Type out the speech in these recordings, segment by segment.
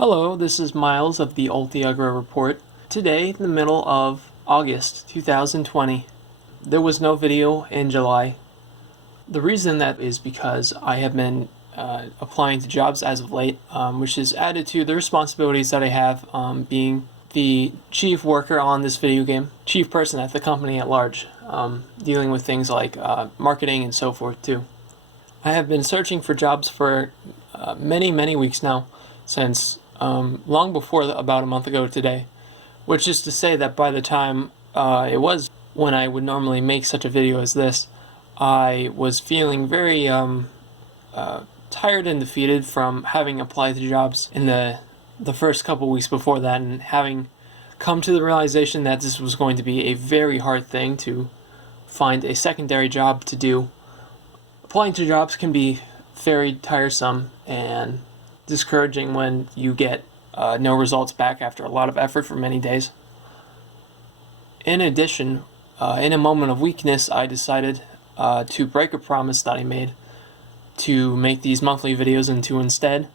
Hello, this is Miles of the Otyugra Report. Today, in the middle of August 2020, there was no video in July. The reason that is because I have been applying to jobs as of late, which is added to the responsibilities that I have being the chief worker on this video game, chief person at the company at large, dealing with things like marketing and so forth too. I have been searching for jobs for many weeks now, since long before about a month ago today, which is to say that by the time it was when I would normally make such a video as this, I was feeling very tired and defeated from having applied to jobs in the first couple weeks before that, and having come to the realization that this was going to be a very hard thing to find a secondary job to do. Applying to jobs can be very tiresome and discouraging when you get no results back after a lot of effort for many days. In addition, in a moment of weakness, I decided to break a promise that I made to make these monthly videos and to instead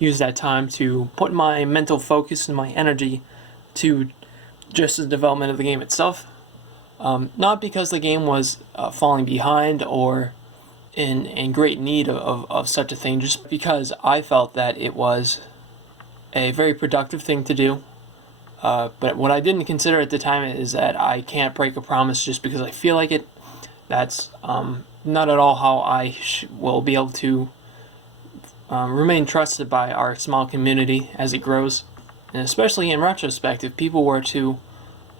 use that time to put my mental focus and my energy to just the development of the game itself. Not because the game was falling behind or in great need of such a thing, just because I felt that it was a very productive thing to do. But what I didn't consider at the time is that I can't break a promise just because I feel like it. That's not at all how I will be able to remain trusted by our small community as it grows. And especially in retrospect, if people were to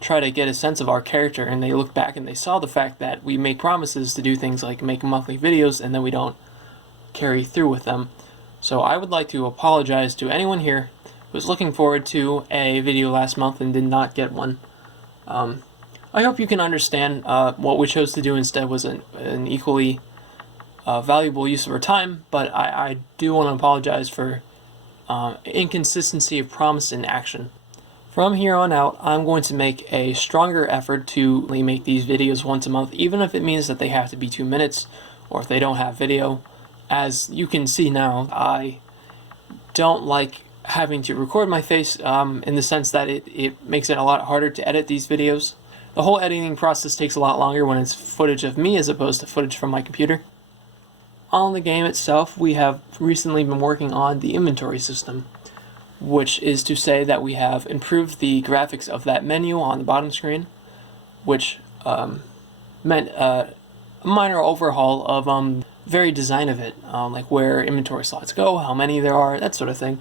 try to get a sense of our character and they look back and they saw the fact that we make promises to do things like make monthly videos and then we don't carry through with them. So I would like to apologize to anyone here who was looking forward to a video last month and did not get one. I hope you can understand what we chose to do instead was an equally valuable use of our time, but I do want to apologize for inconsistency of promise and action. From here on out, I'm going to make a stronger effort to make these videos once a month, even if it means that they have to be 2 minutes, or if they don't have video. As you can see now, I don't like having to record my face in the sense that it makes it a lot harder to edit these videos. The whole editing process takes a lot longer when it's footage of me as opposed to footage from my computer. On the game itself, we have recently been working on the inventory system, which is to say that we have improved the graphics of that menu on the bottom screen, which meant a minor overhaul of very design of it, like where inventory slots go, how many there are, that sort of thing.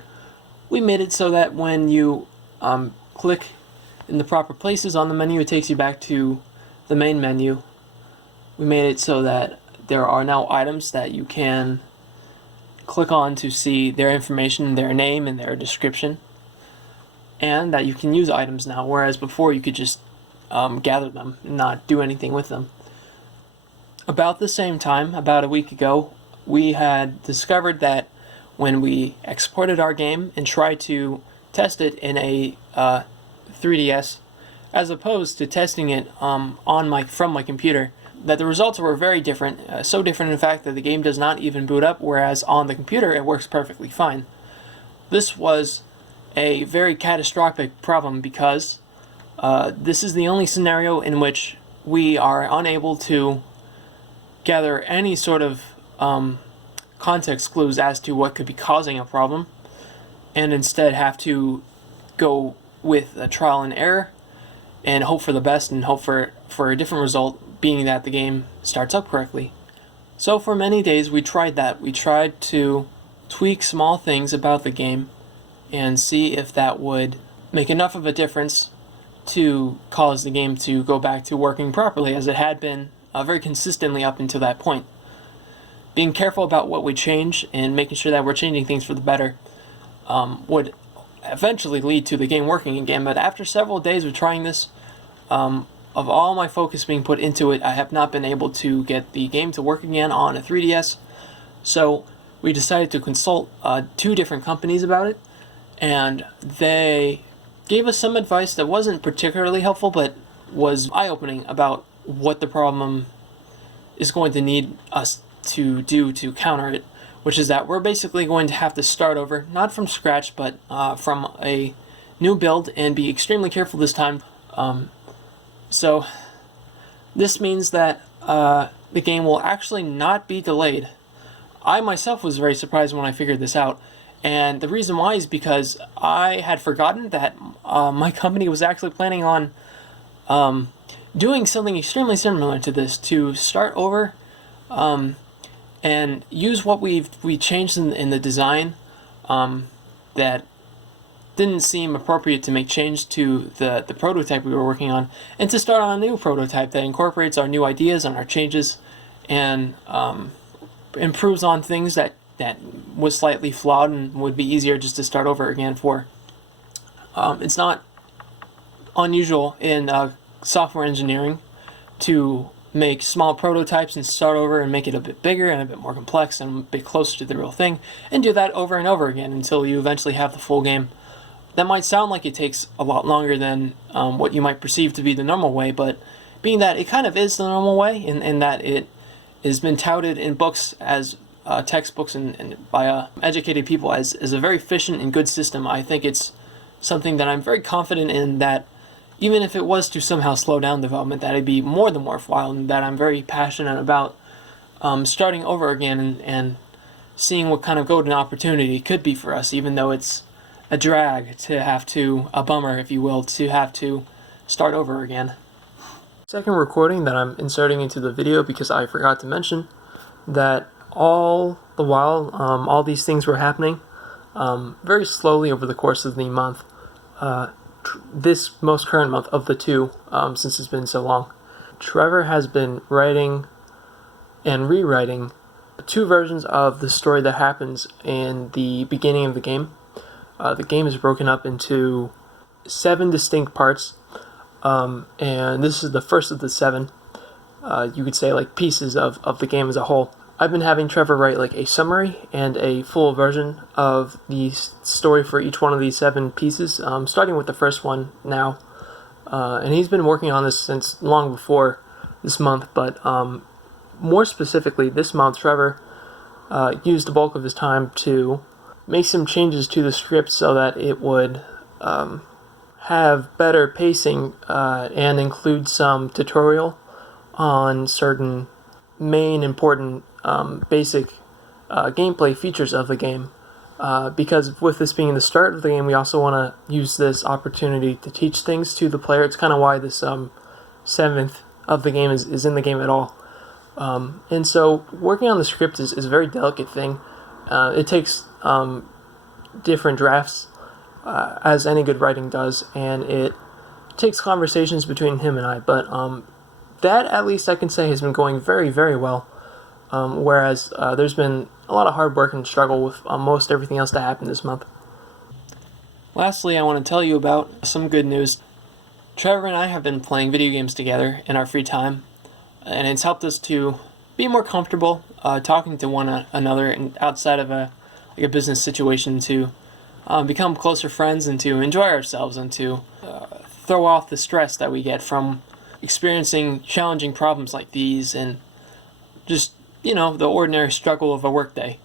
We made it so that when you click in the proper places on the menu, it takes you back to the main menu. We made it so that there are now items that you can click on to see their information, their name, and their description, and that you can use items now, whereas before you could just gather them and not do anything with them. About the same time, about a week ago, we had discovered that when we exported our game and tried to test it in a 3DS, as opposed to testing it from my computer, that the results were very different, so different in fact that the game does not even boot up, whereas on the computer it works perfectly fine. This was a very catastrophic problem because this is the only scenario in which we are unable to gather any sort of context clues as to what could be causing a problem, and instead have to go with a trial and error and hope for the best and hope for a different result, being that the game starts up correctly. So for many days we tried that. We tried to tweak small things about the game and see if that would make enough of a difference to cause the game to go back to working properly as it had been very consistently up until that point. Being careful about what we change and making sure that we're changing things for the better would eventually lead to the game working again, but after several days of trying this, of all my focus being put into it, I have not been able to get the game to work again on a 3DS. So we decided to consult 2 different companies about it, and they gave us some advice that wasn't particularly helpful, but was eye-opening about what the problem is going to need us to do to counter it, which is that we're basically going to have to start over, not from scratch, but from a new build, and be extremely careful this time. So this means that the game will actually not be delayed. I myself was very surprised when I figured this out, and the reason why is because I had forgotten that my company was actually planning on doing something extremely similar to this, to start over and use what we changed in the design that didn't seem appropriate to make change to the prototype we were working on, and to start on a new prototype that incorporates our new ideas and our changes, and improves on things that was slightly flawed and would be easier just to start over again for. It's not unusual in software engineering to make small prototypes and start over and make it a bit bigger and a bit more complex and a bit closer to the real thing, and do that over and over again until you eventually have the full game. That might sound like it takes a lot longer than what you might perceive to be the normal way, but being that it kind of is the normal way, in that it has been touted in books as textbooks and by educated people as a very efficient and good system, I think it's something that I'm very confident in, that even if it was to somehow slow down development, that it'd be more than worthwhile, and that I'm very passionate about starting over again and seeing what kind of golden opportunity it could be for us, even though it's a drag to have to, a bummer if you will, to have to start over again. Second recording that I'm inserting into the video because I forgot to mention that all the while all these things were happening very slowly over the course of the month. This most current month of the two, since it's been so long, Trevor has been writing and rewriting 2 versions of the story that happens in the beginning of the game. The game is broken up into 7 distinct parts, and this is the first of the 7. You could say like pieces of the game as a whole. I've been having Trevor write like a summary and a full version of the story for each one of these 7 pieces, starting with the first one now. And he's been working on this since long before this month, but more specifically this month, Trevor used the bulk of his time to make some changes to the script so that it would have better pacing and include some tutorial on certain main important basic gameplay features of the game. Because with this being the start of the game, we also want to use this opportunity to teach things to the player. It's kind of why this 7th of the game is in the game at all. And so working on the script is a very delicate thing. It takes different drafts, as any good writing does, and it takes conversations between him and I, but that, at least I can say, has been going very, very well, whereas there's been a lot of hard work and struggle with most everything else that happened this month. Lastly, I want to tell you about some good news. Trevor and I have been playing video games together in our free time, and it's helped us to be more comfortable talking to one another and outside of a business situation, to become closer friends and to enjoy ourselves and to throw off the stress that we get from experiencing challenging problems like these and just, the ordinary struggle of a workday.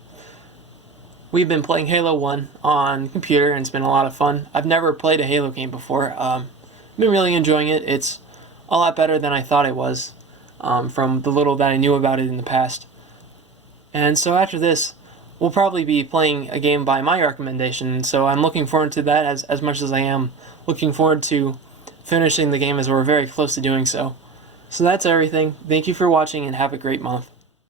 We've been playing Halo 1 on computer, and it's been a lot of fun. I've never played a Halo game before. Been really enjoying it. It's a lot better than I thought it was, from the little that I knew about it in the past. And so after this, we'll probably be playing a game by my recommendation, so I'm looking forward to that as much as I am looking forward to finishing the game, as we're very close to doing so. So that's everything. Thank you for watching, and have a great month.